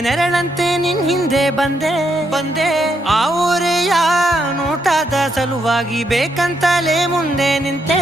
ನೆರಳಂತೆ ನಿನ್ ಹಿಂದೆ ಬಂದೆ ಆ ಊರೆಯ ನೋಟದ ಸಲುವಾಗಿ ಬೇಕಂತಲೇ ಮುಂದೆ ನಿಂತೆ